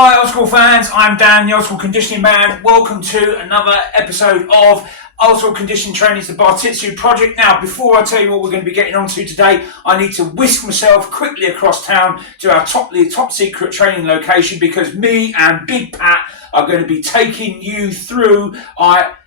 Hi old school fans, I'm Dan, the old school conditioning man. Welcome to another episode of Old School Conditioning Training's the Bartitsu project. Now, before I tell you what we're going to be getting onto today, I need to whisk myself quickly across town to our top secret training location, because me and Big Pat are going to be taking you through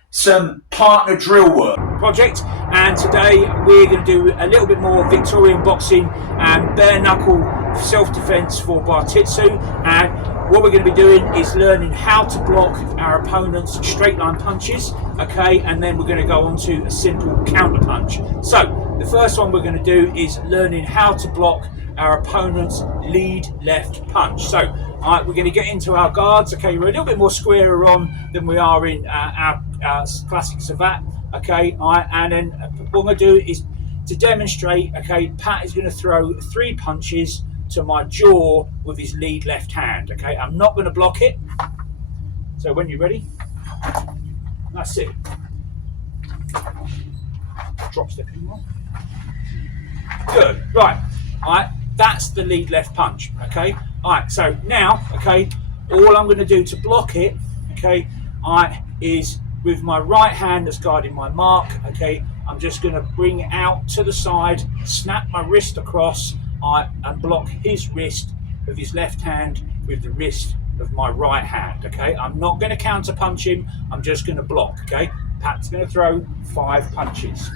some partner drill work project. And today we're going to do a little bit more Victorian boxing and bare knuckle self-defence for Bartitsu. And what we're going to be doing is learning how to block our opponent's straight line punches, okay, and then we're going to go on to a simple counter punch. So the first one we're going to do is learning how to block our opponent's lead left punch. So we're going to get into our guards. Okay, we're a little bit more squarer on than we are in our classic Savate. Okay, and then what we're going to do is to demonstrate. Okay, Pat is going to throw 3 punches to my jaw with his lead left hand. Okay, I'm not going to block it. So when you're ready, that's it. Drop step in more. Good. Right. All right. That's the lead left punch. Okay. All right. So now, okay, all I'm going to do to block it, okay, is with my right hand that's guarding my mark. Okay, I'm just going to bring it out to the side, snap my wrist across, and block his wrist with his left hand with the wrist of my right hand. Okay, I'm not going to counter punch him, I'm just going to block. Okay, Pat's going to throw 5 punches.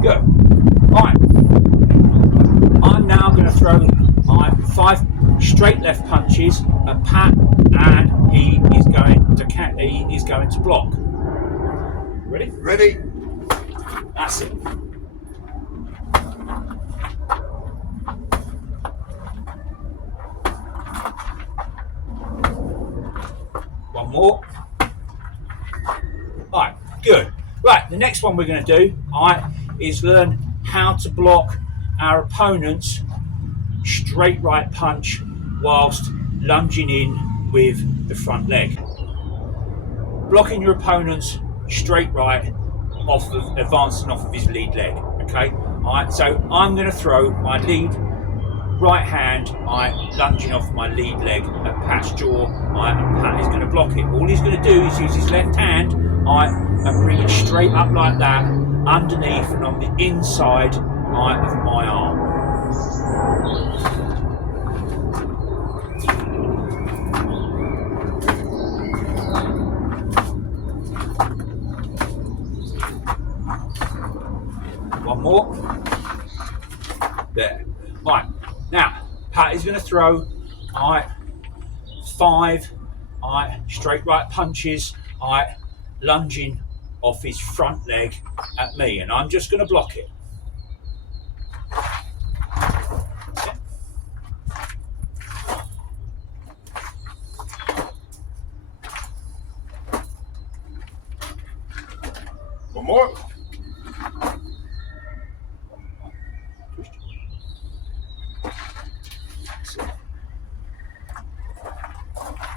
Good. Alright, I'm now going to throw 5 straight left punches at Pat, and he is going to block. Ready? Ready. That's it. One more. Alright, good. Right, the next one we're going to do, is learn how to block our opponent's straight right punch whilst lunging in with the front leg. Blocking your opponent's straight right advancing off of his lead leg. Okay, alright, so I'm going to throw my lead right hand lunging off my lead leg at Pat's jaw, and Pat is going to block it. All he's going to do is use his left hand and bring it straight up like that, underneath and on the inside of my arm. One more. There. Right. Now, Pat is going to throw 5 straight right punches, lunging off his front leg at me, and I'm just going to block it. One more.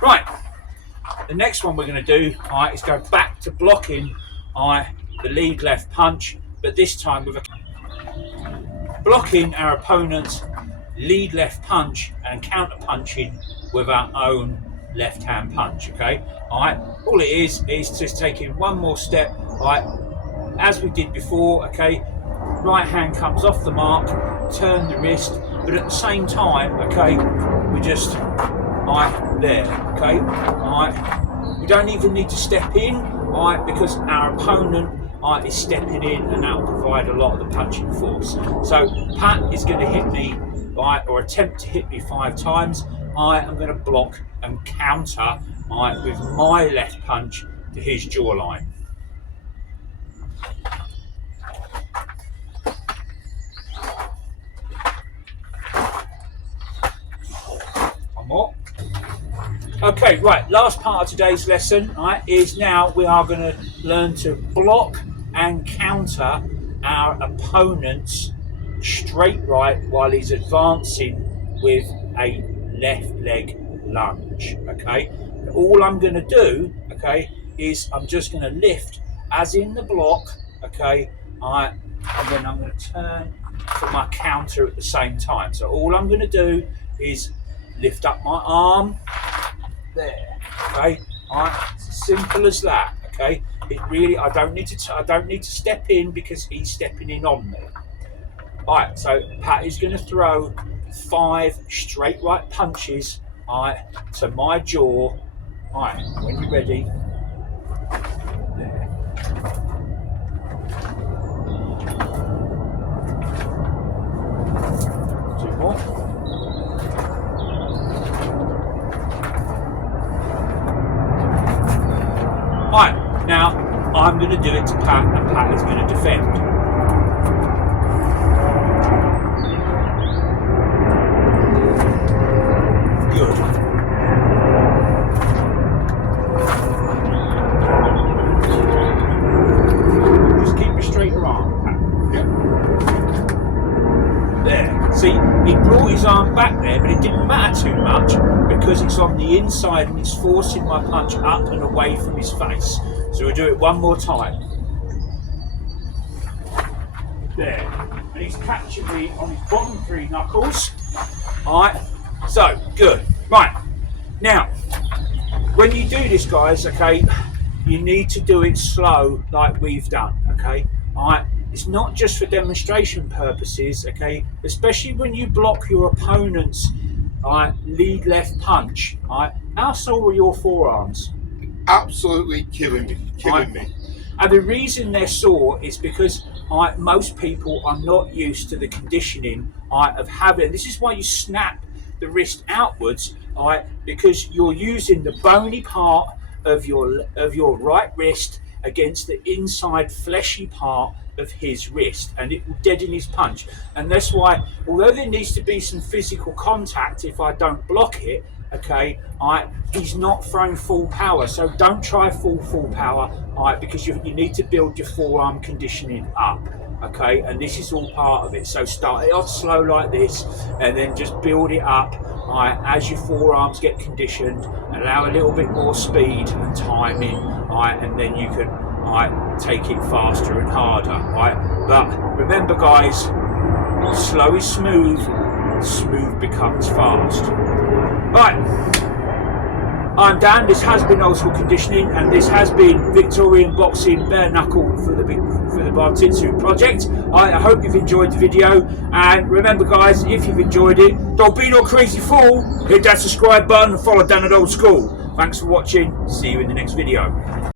Right, the next one we're going to do is go back to blocking the lead left punch, but this time with blocking our opponent's lead left punch and counter punching with our own left hand punch. Okay, all it is just taking one more step, as we did before. Okay, right hand comes off the mark, turn the wrist, but at the same time, okay, we just there. Okay, we don't even need to step in, because our opponent is stepping in, and that will provide a lot of the punching force. So Pat is going to hit me, or attempt to hit me 5 times. I'm going to block and counter with my left punch to his jawline. One more. Okay, right, last part of today's lesson is now we are going to learn to block and counter our opponent's straight right while he's advancing with a left leg lunge. Okay, all I'm going to do, okay, is I'm just going to lift as in the block, okay, and then I'm going to turn for my counter at the same time. So all I'm going to do is lift up my arm there, okay. It's as simple as that, okay. It really, I don't need to step in because he's stepping in on me. Alright, so Pat is going to throw 5 straight right punches, to my jaw. Alright, when you're ready. There. Two more. Alright, now I'm going to do it to Pat, and Pat is going to defend. Good. Just keep a straighter arm, Pat. Yep. There. See, he brought his arm back there, but it didn't matter too much because it's on the inside and it's forcing my punch up and away from his face. So we'll do it one more time. There. And he's catching me on his bottom 3 knuckles. Alright. So, good. Right. Now, when you do this, guys, okay, you need to do it slow like we've done, okay? Alright. It's not just for demonstration purposes, okay? Especially when you block your opponent's lead left punch. Alright. How sore are your forearms? Absolutely killing me. And the reason they're sore is because most people are not used to the conditioning of having. This is why you snap the wrist outwards, because you're using the bony part of your right wrist against the inside fleshy part of his wrist, and it will deaden his punch. And that's why, although there needs to be some physical contact if I don't block it, okay, he's not throwing full power. So don't try full power, because you need to build your forearm conditioning up, okay. And this is all part of it. So start it off slow like this, and then just build it up as your forearms get conditioned. Allow a little bit more speed and timing, and then you can take it faster and harder. But remember, guys, slow is smooth, smooth becomes fast. Right, I'm Dan. This has been Old School Conditioning, and this has been Victorian Boxing Bare Knuckle for the Bartitsu project. I hope you've enjoyed the video, and remember, guys, if you've enjoyed it, don't be no crazy fool. Hit that subscribe button and follow Dan at Old School. Thanks for watching. See you in the next video.